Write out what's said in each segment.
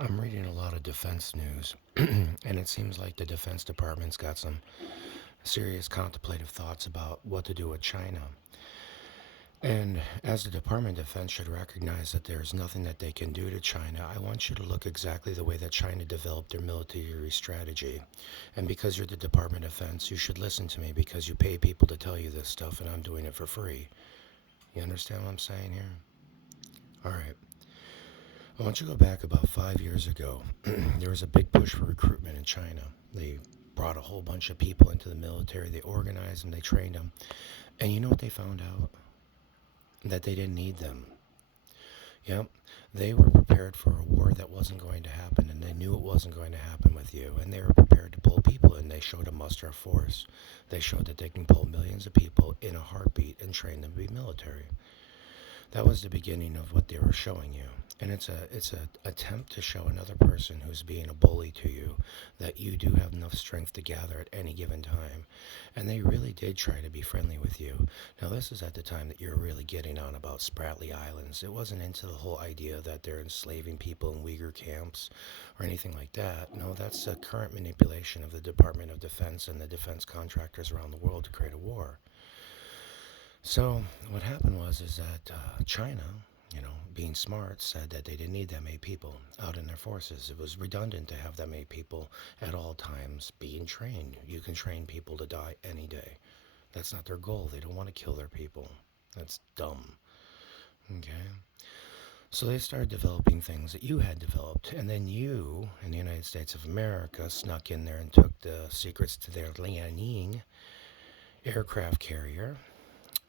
I'm reading a lot of defense news, and it seems like the Defense Department's got some serious contemplative thoughts about what to do with China. And as the Department of Defense should recognize that there's nothing that they can do to China, I want you to look exactly the way that China developed their military strategy. And because you're the Department of Defense, you should listen to me because you pay people to tell you this stuff, and I'm doing it for free. You understand what I'm saying here? All right. I want you to go back about 5 years ago. There was a big push for recruitment in China. They brought a whole bunch of people into the military. They organized them, they trained them. And you know what they found out? That they didn't need them. Yep. They were prepared for a war that wasn't going to happen, and they knew it wasn't going to happen with you. And they were prepared to pull people in. They showed a muster of force. They showed that they can pull millions of people in a heartbeat and train them to be military. That was the beginning of what they were showing you. And it's a attempt to show another person who's being a bully to you that you do have enough strength to gather at any given time. And they really did try to be friendly with you. Now this is at the time that you're really getting on about Spratly Islands. It wasn't into the whole idea that they're enslaving people in Uyghur camps or anything like that. No, that's a current manipulation of the Department of Defense and the defense contractors around the world to create a war. So what happened was is that China, being smart, said that they didn't need that many people out in their forces. It was redundant to have that many people at all times being trained. You can train people to die any day. That's not their goal. They don't want to kill their people. That's dumb. Okay. So they started developing things that you had developed, and then you, in the United States of America, snuck in there and took the secrets to their Liaoning aircraft carrier.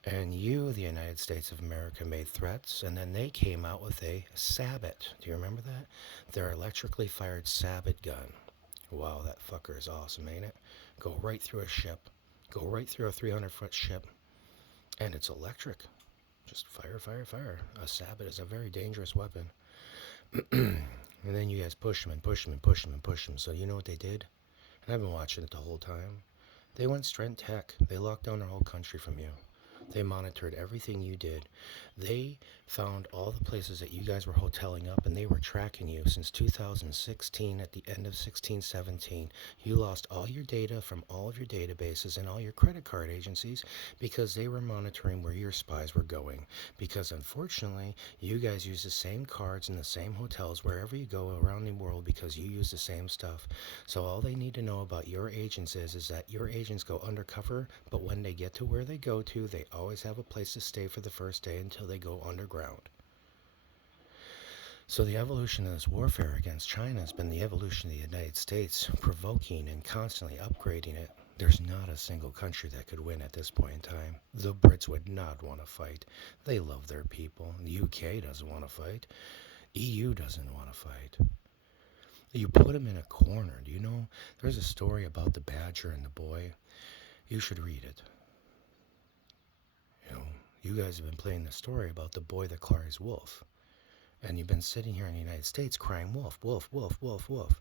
And you, the United States of America, made threats, and then they came out with a Sabot. Do you remember that? Their electrically fired Sabot gun. Wow, that fucker is awesome, ain't it? Go right through a ship. Go right through a 300-foot ship. And it's electric. Just fire, fire, fire. A Sabot is a very dangerous weapon. And then you guys push them and push them and push them and push them. So you know what they did? And I've been watching it the whole time. They went straight tech. They locked down their whole country from you. They monitored everything you did. They found all the places that you guys were hoteling up, and they were tracking you since 2016. At the end of 16-17, you lost all your data from all of your databases and all your credit card agencies because they were monitoring where your spies were going. Because unfortunately, you guys use the same cards in the same hotels wherever you go around the world because you use the same stuff. So all they need to know about your agents is that your agents go undercover, but when they get to where they go to, they always have a place to stay for the first day until they go underground. So the evolution of this warfare against China has been the evolution of the United States, provoking and constantly upgrading it. There's not a single country that could win at this point in time. The Brits would not want to fight. They love their people. The UK doesn't want to fight. EU doesn't want to fight. You put them in a corner. Do you know? There's a story about the badger and the boy. You should read it. You know, you guys have been playing the story about the boy that cries wolf. And you've been sitting here in the United States crying wolf, wolf, wolf, wolf, wolf.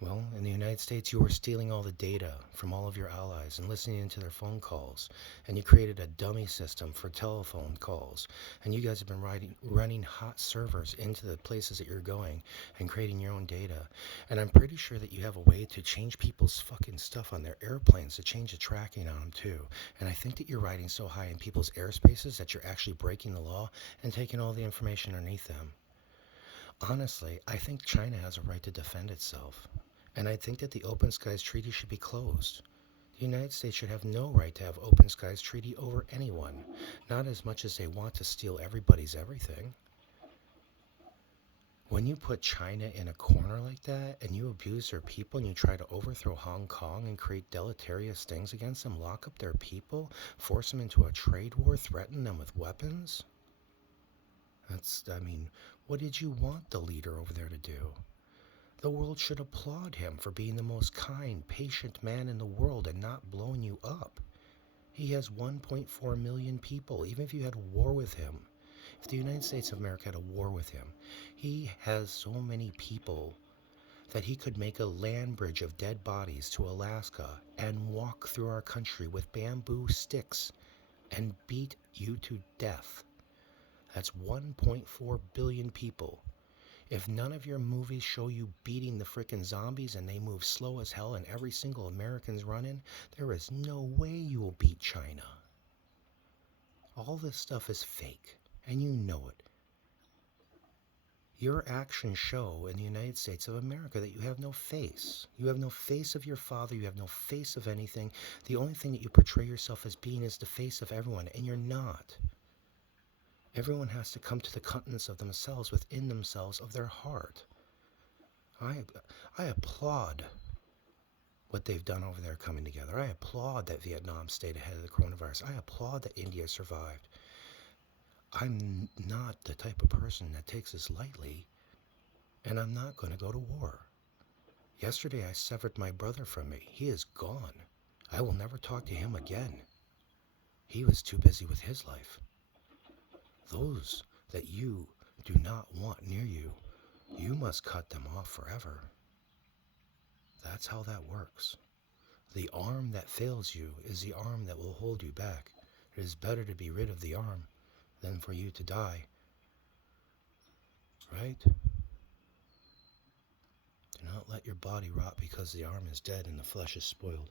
Well, in the United States, you were stealing all the data from all of your allies and listening into their phone calls. And you created a dummy system for telephone calls. And you guys have been running hot servers into the places that you're going and creating your own data. And I'm pretty sure that you have a way to change people's fucking stuff on their airplanes, to change the tracking on them too. And I think that you're riding so high in people's airspaces that you're actually breaking the law and taking all the information underneath them. Honestly, I think China has a right to defend itself. And I think that the Open Skies Treaty should be closed. The United States should have no right to have Open Skies Treaty over anyone, not as much as they want to steal everybody's everything. When you put China in a corner like that and you abuse their people and you try to overthrow Hong Kong and create deleterious things against them, lock up their people, force them into a trade war, threaten them with weapons, what did you want the leader over there to do? The world should applaud him for being the most kind, patient man in the world and not blowing you up. He has 1.4 million people, even if you had war with him. If the United States of America had a war with him, he has so many people that he could make a land bridge of dead bodies to Alaska and walk through our country with bamboo sticks and beat you to death. That's 1.4 billion people. If none of your movies show you beating the frickin' zombies and they move slow as hell and every single American's running, there is no way you will beat China. All this stuff is fake, and you know it. Your actions show in the United States of America that you have no face. You have no face of your father. You have no face of anything. The only thing that you portray yourself as being is the face of everyone, and you're not. Everyone has to come to the continence of themselves, within themselves, of their heart. I applaud what they've done over there coming together. I applaud that Vietnam stayed ahead of the coronavirus. I applaud that India survived. I'm not the type of person that takes this lightly, and I'm not going to go to war. Yesterday I severed my brother from me. He is gone. I will never talk to him again. He was too busy with his life. Those that you do not want near you, you must cut them off forever. That's how that works. The arm that fails you is the arm that will hold you back. It is better to be rid of the arm than for you to die. Right? Do not let your body rot because the arm is dead and the flesh is spoiled.